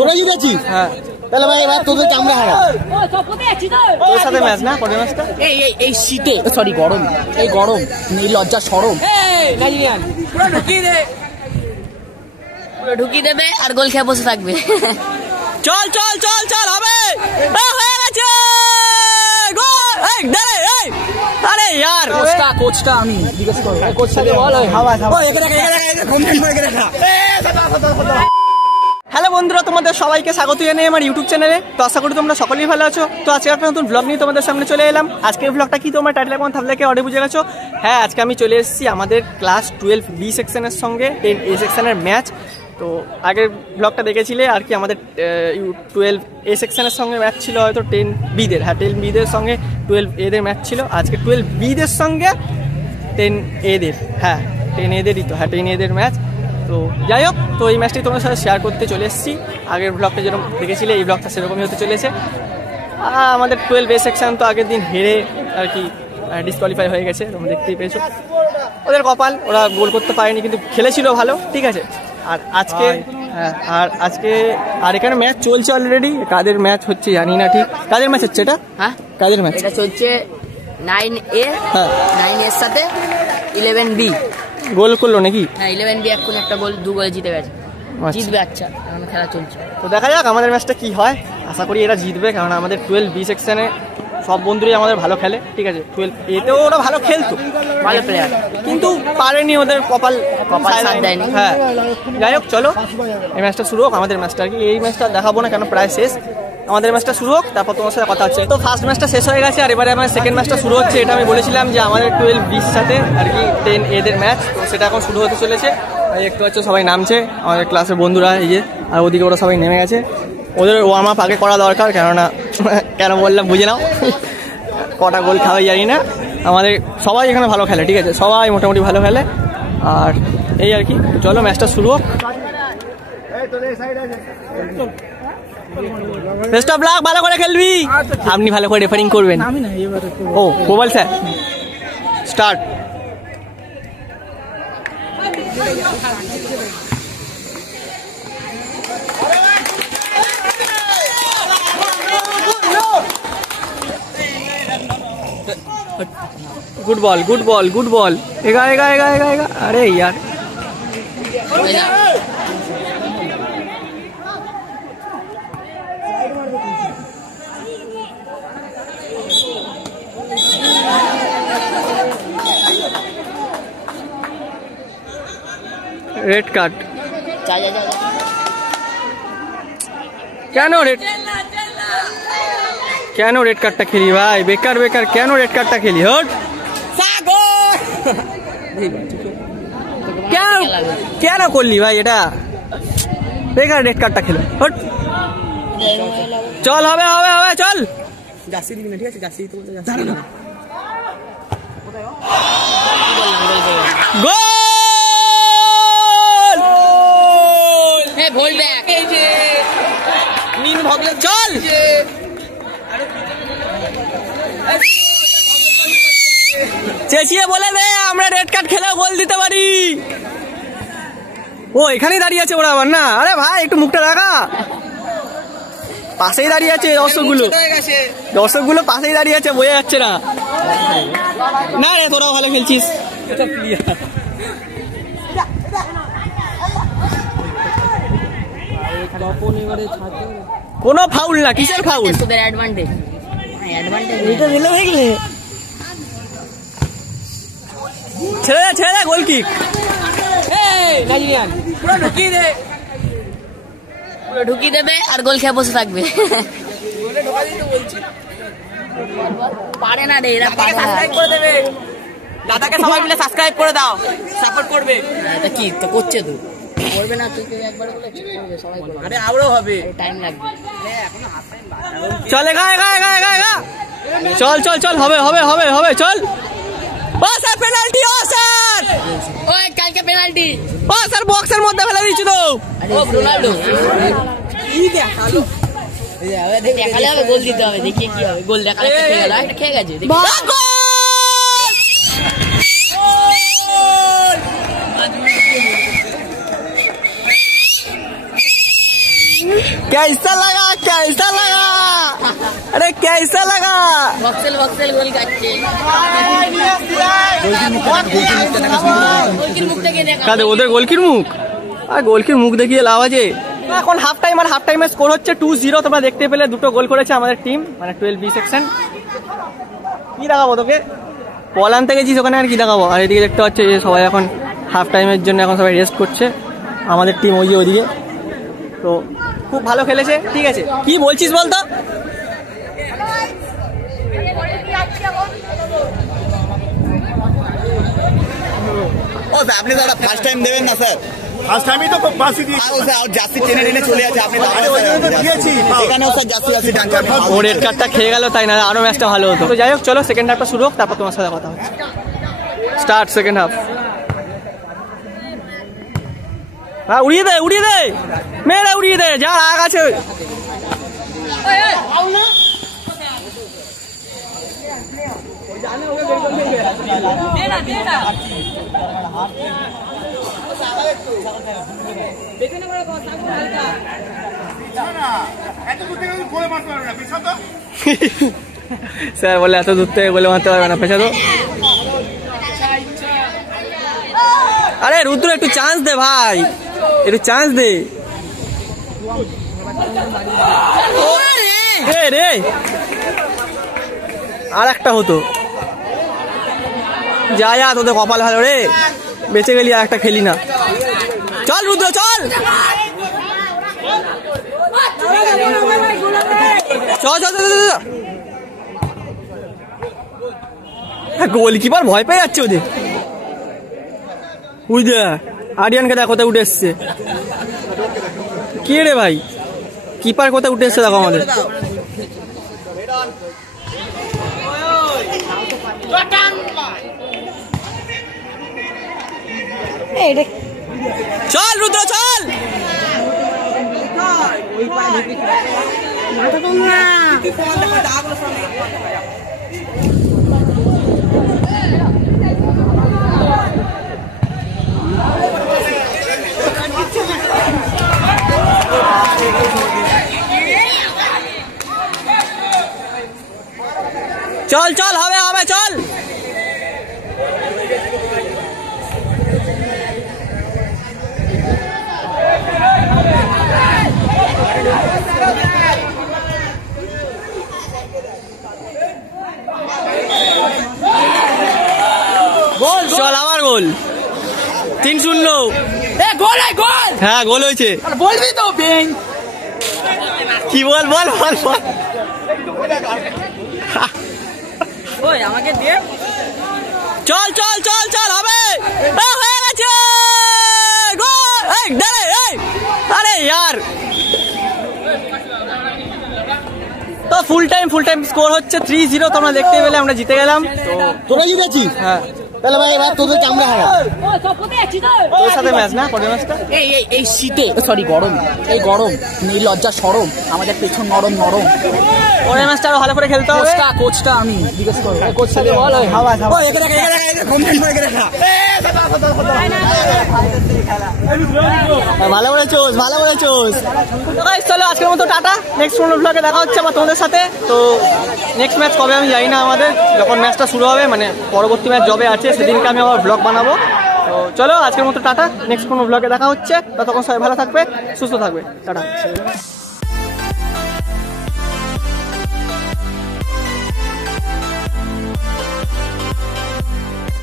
তোরা জিতেছিস? হ্যাঁ। তাহলে ভাই এবার তোদেরকে আমরা হারাবো। তোর সাথে ম্যাচ না পরের ম্যাচটা? এই শীতে সরি গরম, এই গরম এই লজ্জা সরম পুরো ঢুকিয়ে দেবে আর গোল খেয়ে বসে থাকবে। চল চল চল চল হবে হয়ে গেছে আরে यार কোচটা আমি জিজ্ঞেস করব কোচ সাথে বল হাওয়া হ্যালো বন্ধুরা, তোমাদের সবাইকে স্বাগত জানাই আমার ইউটিউব চ্যানেলে। তো আশা করি তোমরা সকলেই ভালো আছো। তো আজকে একটা নতুন ব্লগ নিয়ে তোমাদের সামনে চলে এলাম। আজকের ব্লগটা কি তোমরা টাইটেল এবং থাম্বনেলে অলরেডি বুঝে গেছো। হ্যাঁ, আজকে আমি চলে এসেছি আমাদের ক্লাস 12 বি সেকশনের সঙ্গে 10 এ সেকশনের ম্যাচ। তো আগের ব্লগটা দেখেছিলে আর কি, আমাদের 12 এ সেকশনের সঙ্গে ম্যাচ ছিল হয়তো 10 বিদের। হ্যাঁ, 10 বিদের সঙ্গে 12 এদের ম্যাচ ছিল। আজকে 12 বিদের সঙ্গে 10 এদের। হ্যাঁ, 10 এদেরই তো। হ্যাঁ, 10 এদের ম্যাচ। তো যাই হোক, তো এই ম্যাচটি তোমার সাথে শেয়ার করতে চলে এসেছি। আগের ব্লগটা যেরকম দেখেছিলে এই ব্লগটা সেরকমই হতে চলেছে। আমাদের 12 এ সেকশন তো আগের দিন হেরে আর কি ডিসকোয়ালিফাই হয়ে গেছে, তোমরা দেখতেই পেয়েছো। ওদের কপাল, ওরা গোল করতে পারেনি, কিন্তু খেলেছিল ভালো, ঠিক আছে। আর আজকে আর এখানে ম্যাচ চলছে অলরেডি। কাদের ম্যাচ হচ্ছে জানি না ঠিক। কাদের ম্যাচ হচ্ছে এটা? হ্যাঁ, কাদের ম্যাচ? এটা চলছে 9A। হ্যাঁ, 9A এর সাথে 11B। গোল করলো নাকি? হ্যাঁ, 11B এখন একটা গোল, 2 গোলে জিতে গেছে। জিতবে। আচ্ছা, এখন খেলা চলছে, তো দেখা যাক আমাদের ম্যাচটা কি হয়। আশা করি এরা জিতবে, কারণ আমাদের 12 বি সেকশনে সব বন্ধুরাই আমাদের ভালো খেলে, ঠিক আছে। 12 এতেও ওরা ভালো খেলতো, ভালো প্লেয়ার, কিন্তু পারেনি, ওদের কপাল সাথ দেয়নি। হ্যাঁ, যাই হোক, চলো এই ম্যাচটা শুরু হোক। আমাদের ম্যাচটা আর কি, এই ম্যাচটা দেখাবো না কেন, প্রায় শেষ। আমাদের ম্যাচটা শুরু হোক, তারপর তোমার সাথে কথা হচ্ছে। তো ফার্স্ট ম্যাচটা শেষ হয়ে গেছে, আর এবারে আমার সেকেন্ড ম্যাচটা শুরু হচ্ছে। এটা আমি বলেছিলাম যে আমাদের 12 বির সাথে আর কি 10 এদের ম্যাচ, তো সেটা এখন শুরু হতে চলেছে। দেখতে পাচ্ছ সবাই নামছে, আমাদের ক্লাসের বন্ধুরা, এই যে। আর ওদিকে ওরা সবাই নেমে গেছে। ওদের ওয়ার্ম আপ আগে করা দরকার, কেননা কেন বললাম বুঝে নাও। কটা গোল খাওয়াই জানি না, আমাদের সবাই এখানে ভালো খেলে, ঠিক আছে। সবাই মোটামুটি ভালো খেলে, আর এই আর কি। চলো ম্যাচটা শুরু হোক। বেস্ট অফ লাক, ভালো করে খেলবি। আপনি ভালো করে রেফারিং করবেন। ও Gopal sir, start. Good ball good ball good ball. एगा एगा एगा एगा एगा। अरे यार, रेड कार्ड। কেন রেড কার্ডটা খেলি ভাই? বেকার বেকার কেন রেড কার্ডটা খেলি? হট, কেন করলি ভাই এটা? বেকার রেড কার্ডটা খেলো। হট, চল, হবে হবে হবে, চল। জার্সি দিবি না, ঠিক আছে? জার্সি তো বলতে জার্সি না। গোল! হে গোল ব্যাক। এই যে নিন ভগলে, চল। চেঁচিয়ে বলে দে, আমরা রেড কার্ড খেলেও গোল দিতে পারি। ও এখানেই দাঁড়িয়ে আছে ওরা আবার, না? আরে ভাই একটু মুখটা রাখা, পাশেই দাঁড়িয়ে আছে দর্শকগুলো পাশেই দাঁড়িয়ে আছে, বোঝা যাচ্ছে না। না রে, তোরাও ভালো খেলছিস। কোনো ফাউল না, কিসের ফাউল? তোদের অ্যাডভান্টেজ, এটা দিলে দেখলে ছেড়ে ছেড়ে দে, গোল কিক। পুরো ঢুকিয়ে দেবে আর গোল খেয়ে বসে থাকবে। পারে না রে, এরা পারে না। দাদাকে সবাই মিলে সাবস্ক্রাইব করে দাও, সাপোর্ট করবে। এটা কি তো করছে, তো করবে না? তুই একবার বলে সবাই করবে। আরে আরো হবে, টাইম লাগবে। চল এগা এগা এগা এগা এগা, চল চল চল, হবে হবে হবে হবে, চল। ও স্যার পেনাল্টি, ও স্যার, ওই কালকে পেনাল্টি, ও স্যার বক্সের মধ্যে ফেলে দিচ্ছি তো। ও রোনাল্ডো কি দেখালো? দেখালে হবে, গোল দিতে হবে, দেখিয়ে কি হবে। গোল দেখালে খেয়ে গেল, একটা খেয়ে গেছে। कैसा लगा कैसा लगा अरे कैसा लगा বক্সেল বক্সেল গোল কাটছে গোলকির মুখটাকে দেখা কাদের ওদের গোলকির মুখ আর গোলকির মুখ দেখিয়ে লাভ আছে এখন হাফ টাইম আর হাফ টাইমের স্কোর হচ্ছে 2-0 তোমরা দেখতে পেলে দুটো গোল করেছে আমাদের টিম মানে 12B সেকশন কি দেখাবো তোকে বল আনতে গেছিস ওখানে আর কি দেখাবো আর এদিকে দেখতে পাচ্ছি যে সবাই এখন হাফ টাইমের জন্য এখন সবাই রেস্ট করছে আমাদের টিম ওই যে ওদিকে তো খুব ভালো খেলেছে ঠিক আছে কি বলছিস বলতো ও স্যার আপনি তো ফার্স্ট টাইম দেবেন না স্যার ফার্স্ট টাইমই তো বাসি দিয়েছি আর স্যার জার্সি টেনে টেনে চলে আছে আপনি দিয়েছি এখানেও স্যার জার্সি আছে ও রেড কার্ডটা খেয়ে গেল তাই না আরো ম্যাচটা ভালো হতো তো যাই হোক চলো সেকেন্ড হাফটা শুরু হোক তারপর তোমার সাথে কথা হচ্ছে স্টার্ট সেকেন্ড হাফ হ্যাঁ উড়িয়ে দে মেয়েরা উড়িয়ে দে যা রাগ আছে স্যার বলে এত দূর থেকে গোলে মারতে পারবে না পেছা তো আরে রুদ্র একটু চান্স দে ভাই একটু চান্স দে রে আর একটা হতো যা তোদের কপাল ভালো রে বেঁচে গেলি আর একটা খেলি না চল রুদ্র চল গোলকিপার ভয় পেয়ে যাচ্ছে ওদের বুঝতে আরিয়ানকে দেখো কোথায় উঠে এসছে কি রে ভাই কিপার কোথায় উঠে এসছে দেখো আমাদের চল রুদ্র চল चल चल हवे चल गोल चल आमार गोल 3-0 গোল হয় গোল হ্যাঁ গোল হয়েছে বলবি তো বেং কি বল ওই আমাকে দে চল চল চল চল হবে হয়ে গেছে গোল এই দাঁড়া এই আরে यार তো ফুল টাইম স্কোর হচ্ছে 3-0 তোমরা দেখতে পেলে আমরা জিতে গেলাম তো তোরা জিতেছিস হ্যাঁ তাহলে ভাই এবার তোদেরকে আমরা হারাবো তোর সাথে ম্যাচ না পরের ম্যাচটা এই শীতে সরি গরম এই গরম এই লজ্জা সরম আমাদের পেছন নরম পরের ম্যাচটা আরো ভালো করে খেলতে হবে কোচটা আমি জিজ্ঞেস করো কোচ সাথে বল ওই হাওয়া ভালো করেছোস তো গাইস চলো আজকের মতো টাটা নেক্সট কোনো ব্লগে দেখা হচ্ছে আবার তোমাদের সাথে তো নেক্সট ম্যাচ কবে আমি জানি না আমাদের যখন ম্যাচটা শুরু হবে মানে পরবর্তী ম্যাচ যবে আছে সেদিনকে আমি আবার ব্লগ বানাবো তো চলো আজকের মতো টাটা নেক্সট কোনো ব্লগে দেখা হচ্ছে ততক্ষণ সবাই ভালো থাকবে সুস্থ থাকবে টাটা